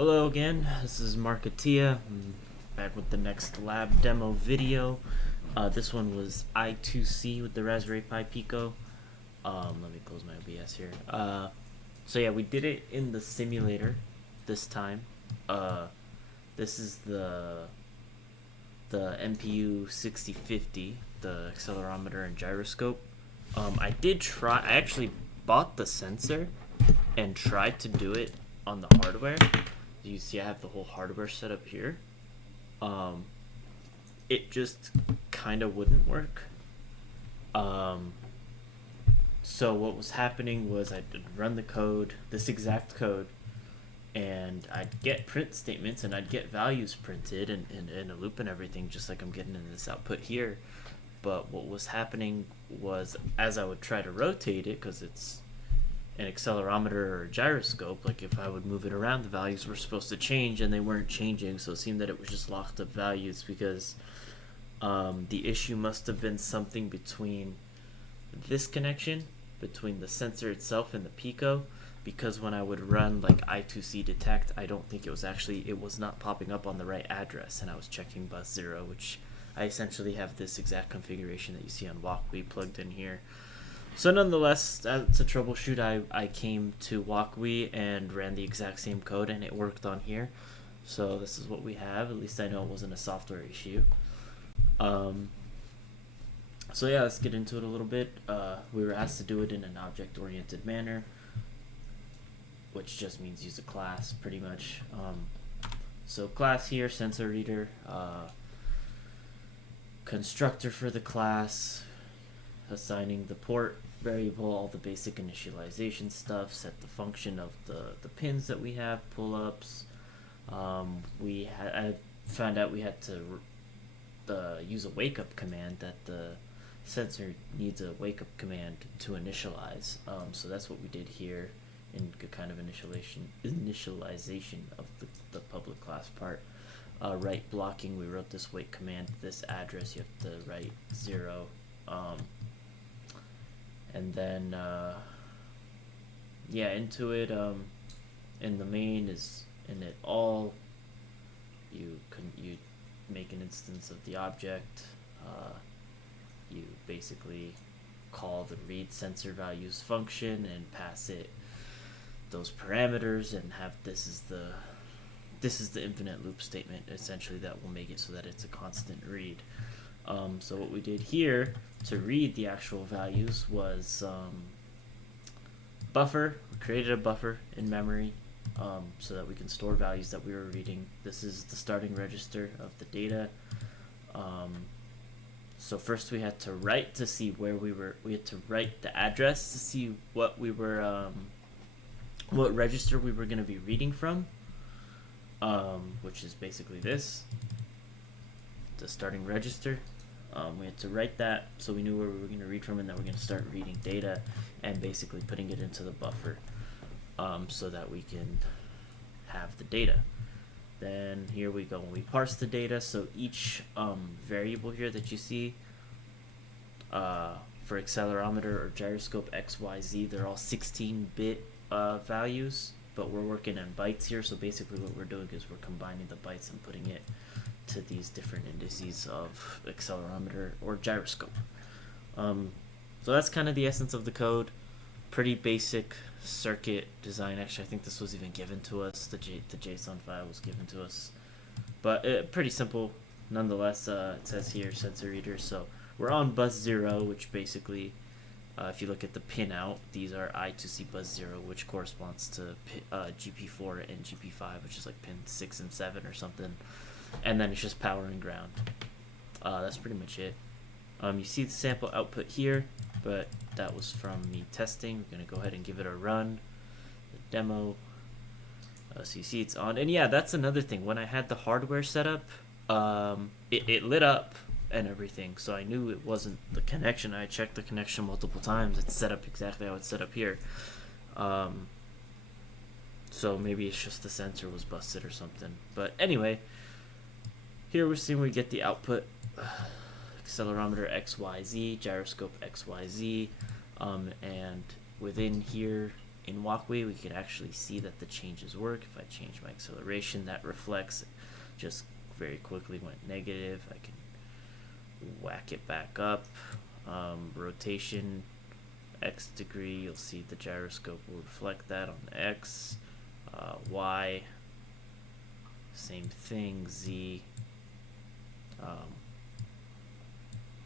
Hello again, this is Marketia. I'm back with the next lab demo video. This one was I2C with the Raspberry Pi Pico. Let me close my OBS here. So yeah, we did it in the simulator this time. This is the MPU6050, the accelerometer and gyroscope. I actually bought the sensor and tried to do it on the hardware. You see I have the whole hardware set up here. It just kind of wouldn't work. So what was happening was I'd run the code, this exact code, and I'd get print statements and I'd get values printed in a loop and everything, just like I'm getting in this output here. But what was happening was, as I would try to rotate it, because it's an accelerometer or a gyroscope, like if I would move it around, the values were supposed to change and they weren't changing, so it seemed that it was just locked up values because the issue must have been something between this connection, between the sensor itself and the Pico, because when I would run like I2C detect, I don't think it was not popping up on the right address, and I was checking bus 0, which I essentially have this exact configuration that you see on Walkwe plugged in here. So nonetheless, to troubleshoot, I came to Walkwe and ran the exact same code, and it worked on here. So this is what we have. At least I know it wasn't a software issue. So yeah, let's get into it a little bit. We were asked to do it in an object-oriented manner, which just means use a class, pretty much. So class here, sensor reader, constructor for the class, assigning the port variable, all the basic initialization stuff, set the function of the pins that we have, pull-ups. I found out we had to use a wake-up command, that the sensor needs a wake-up command to initialize. So that's what we did here in kind of initialization of the public class part. Right blocking, we wrote this wait command, this address, you have to write 0. And then yeah, into it, in the main is in it all, you make an instance of the object, you basically call the read sensor values function and pass it those parameters, and have this is the infinite loop statement essentially that will make it so that it's a constant read. So what we did here to read the actual values was buffer. We created a buffer in memory so that we can store values that we were reading. This is the starting register of the data. So first we had to write to see where we had to write the address to see what register we were going to be reading from, which is basically this, the starting register. We had to write that so we knew where we were going to read from, and then we're going to start reading data and basically putting it into the buffer so that we can have the data. Then here we go, when we parse the data, so each variable here that you see for accelerometer or gyroscope XYZ, they're all 16-bit values, but we're working in bytes here, so basically what we're doing is we're combining the bytes and putting it to these different indices of accelerometer or gyroscope. So that's kind of the essence of the code. Pretty basic circuit design. Actually, I think this was even given to us. The JSON file was given to us, but pretty simple nonetheless. It says here sensor reader, so we're on bus 0, which basically, if you look at the pin out, these are I2C bus 0, which corresponds to GP4 and GP5, which is like pin 6 and 7 or something. And then it's just power and ground. That's pretty much it. You see the sample output here, but that was from me testing. We're going to go ahead and give it a run. The demo. So you see it's on. And yeah, that's another thing. When I had the hardware set up, it lit up and everything. So I knew it wasn't the connection. I checked the connection multiple times. It's set up exactly how it's set up here. So maybe it's just the sensor was busted or something. But anyway, here we're seeing we get the output, accelerometer XYZ, gyroscope XYZ, and within here in walkway, we could actually see that the changes work. If I change my acceleration, that reflects just very quickly went negative. I can whack it back up. Rotation, X degree, you'll see the gyroscope will reflect that on the X. Y, same thing. Z,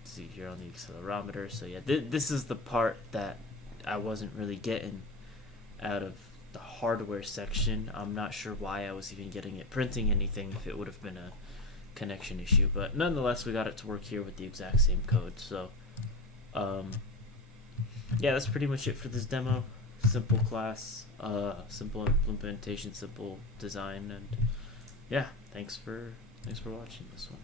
see here on the accelerometer. So yeah, this is the part that I wasn't really getting out of the hardware section. I'm not sure why I was even getting it printing anything if it would have been a connection issue, but nonetheless we got it to work here with the exact same code. So yeah, that's pretty much it for this demo. Simple class, simple implementation, simple design, and yeah, thanks for watching this one.